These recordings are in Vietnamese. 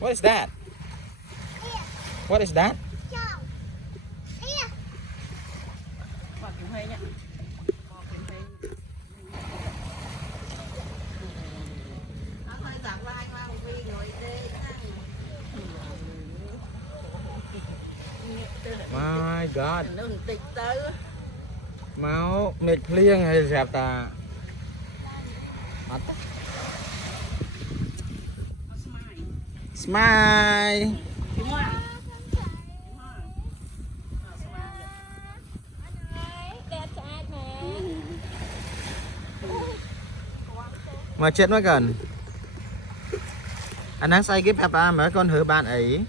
What is that? What is that? My God. Máu mệt liêng hay dẹp ta. Smile. Mà chết mới cần. Anh đang say cái papa mà con thử bạn ấy.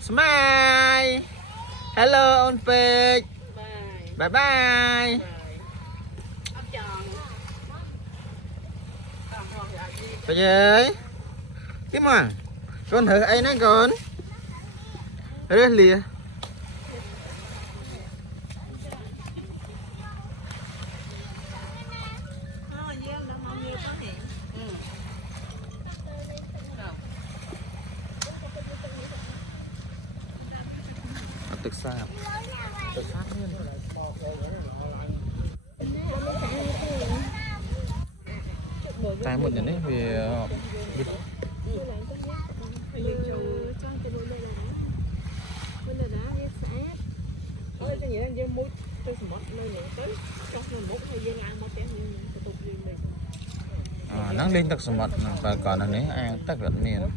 Smile. Hello on page. Bye bye. Bây giờ cái mà con thử ấy nói con rất lìa. Thực xa tay một nhận đấy vì nắng lên tắc sầm mặt và còn là nấy ăn tắc gần miền